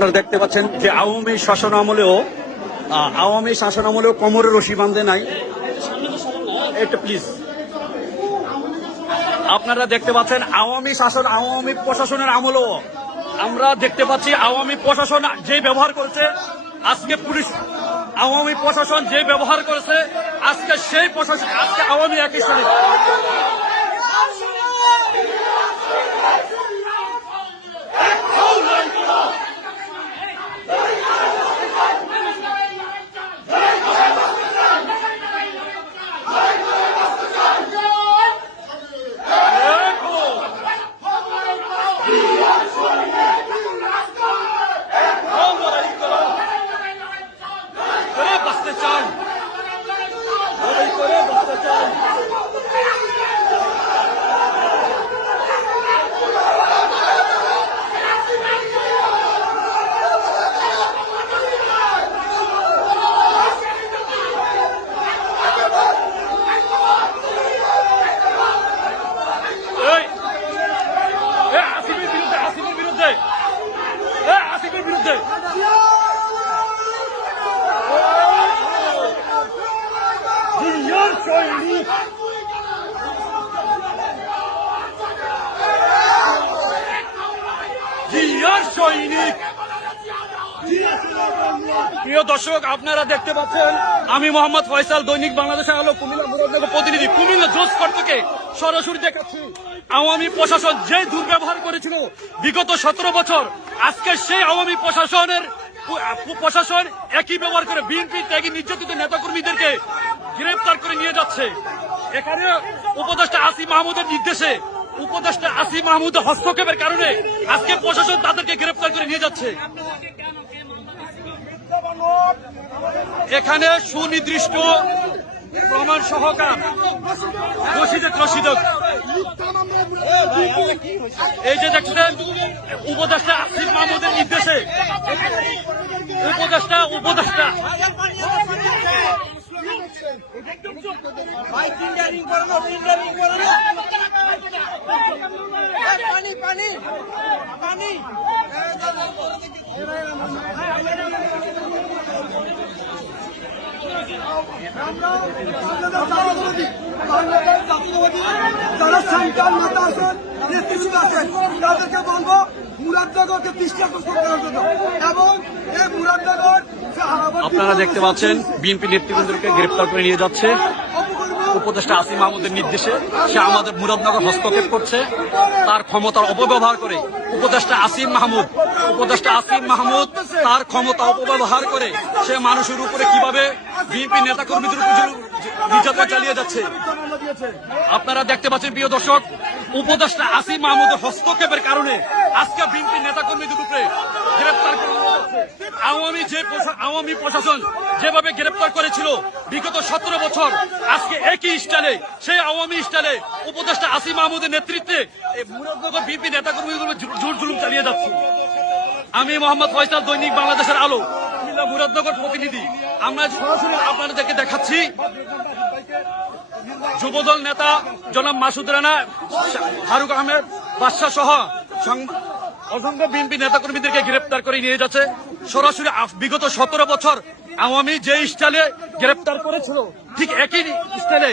আপনারা দেখতে পাচ্ছেন যে আওয়ামী শাসন আমলেও কোমরে রশি বাঁধে নাই। এটা প্লিজ, আপনারা দেখতে পাচ্ছেন আওয়ামী প্রশাসনের আমলেও আমরা দেখতে পাচ্ছি আওয়ামী প্রশাসন যে ব্যবহার করেছে আজকে পুলিশ, আওয়ামী প্রশাসন যে ব্যবহার করেছে আজকে সেই প্রশাসন আজকে আওয়ামী একই সাথে বাঁচতে চান, বাঁচতে চান। আসিফের বিরুদ্ধে সৈনিক প্রিয় দর্শক, আপনারা দেখতে পাচ্ছেন আমি মোহাম্মদ ফয়সাল, দৈনিক বাংলাদেশের আলো, কুমিল্লা মুরাদনগর প্রতিনিধি। কুমিল্লা জজকোর্ট থেকে সরাসরি দেখাচ্ছি আওয়ামী প্রশাসন যে দুর্ব্যবহার করেছিল বিগত 17 বছর, আজকে সেই আওয়ামী প্রশাসন একই ব্যবহার করে বিএনপি ত্যাগী নির্যাতিত নেতাকর্মীদেরকে গ্রেফতার করে নিয়ে যাচ্ছে। এখানে উপদেষ্টা আসিফ মাহমুদের নির্দেশে, উপদেষ্টা আসিফ মাহমুদের হস্তক্ষেপের কারণে আজকে প্রশাসন তাদেরকে গ্রেফতার করে নিয়ে যাচ্ছে। এখানে সুনির্দিষ্ট প্রমাণ সহকার রশিদ এই যে দেখছেন উপদেষ্টা আসিফ মাহমুদের নির্দেশে উপদেষ্টা যারা সেন্ট্রাল নেতা আছেন, নেতৃত্ব আছেন, তাদেরকে বলবো মুরাদনগরকে দৃষ্টিকোণ করার জন্য। এবং এই মুরাদনগর আপনারা দেখতে পাচ্ছেন বিএনপি নেতৃবৃন্দকে গ্রেফতার করে নিয়ে যাচ্ছে উপদেষ্টা আসিফ মাহমুদের নির্দেশে। সে আমাদের মুরাদনগর হস্তক্ষেপ করছে, তার ক্ষমতার অপব্যবহার করে উপদেষ্টা আসিফ মাহমুদ তার ক্ষমতা অপব্যবহার করে সে মানুষের উপরে কিভাবে বিএনপি নেতাকর্মীদের উপর নির্যাতন চালিয়ে যাচ্ছে। আপনারা দেখতে পাচ্ছেন প্রিয় দর্শক, উপদেষ্টা আসিফ মাহমুদের হস্তক্ষেপের কারণে আজকে বিএনপি নেতাকর্মীদের উপরে গ্রেফতার করে আওয়ামী প্রশাসন যেভাবে গ্রেফতার করেছিল বিগত 17 বছর, আজকে একই স্টাইলে সেই আওয়ামী স্টাইলে উপদেষ্টা আসিফ মাহমুদের নেতৃত্বে মুরাদনগর বিএনপি নেতাকর্মীদের উপর জোর জুলুম চালিয়ে যাচ্ছে। আমি মোহাম্মদ ফয়সাল, দৈনিক বাংলাদেশের আলো, কুমিল্লা মুরাদনগর প্রতিনিধি। আমরা সরাসরি আপনাদেরকে দেখাচ্ছি যুবদল নেতা জনাব মাসুদ রানা, ফারুক আহমেদ বাদশাহ সহ অসংখ্য বিএনপি নেতাকর্মীদেরকে গ্রেপ্তার করে নিয়ে যাচ্ছে। সরাসরি বিগত 17 বছর আওয়ামী যে স্টাইলে গ্রেপ্তার করেছিল ঠিক একই স্টাইলে